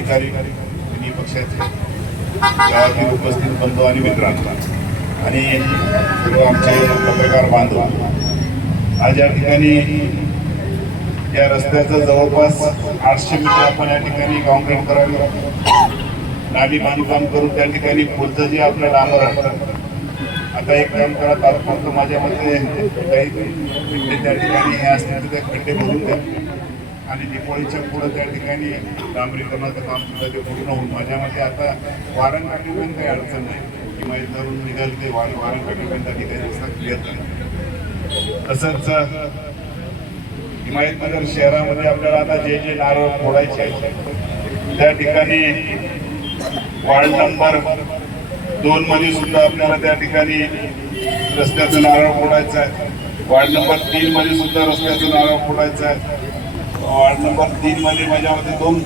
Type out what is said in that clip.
पदाधिकारी तिन्ही पक्षाचे. गावातील उपस्थित बंधू आणि मित्रांनो. आणि सर्व आमचे पत्रकार बांधव. आज या ठिकाणी या रस्त्याचं जवळपास आठशे मीटर आपण या ठिकाणी कॉन्क्रीट करायला नाली बांधकाम करून त्या ठिकाणी पुढचं जे आपलं डांबर आहे आता एक काम करा तात्पुरतं माझ्या मते काही खड्डे त्या ठिकाणी हे असतील तर ते खड्डे भरून द्या आणि दिपोळीच्या पुढं त्या ठिकाणी डांबरीकरणाचं काम सुद्धा ते पूर्ण होऊन माझ्या मते आता वारण पण काही अडचण नाही. किंवा धरून निघाल ते वार वारण काठीपर्यंत त्या ठिकाणी रस्ता क्लिअर झाला. तसंच हिमायतनगर शहरामध्ये आपल्याला आता जे जे नारळ फोडायचे आहेत त्या ठिकाणी वार्ड नंबर दोन मध्ये सुद्धा आपल्याला त्या ठिकाणी रस्त्याचं नारळ फोडायचं आहे. वार्ड नंबर तीन मध्ये सुद्धा रस्त्याचं नारळ फोडायचं आहे. वार्ड नंबर तीनमध्ये माझ्यामध्ये दोन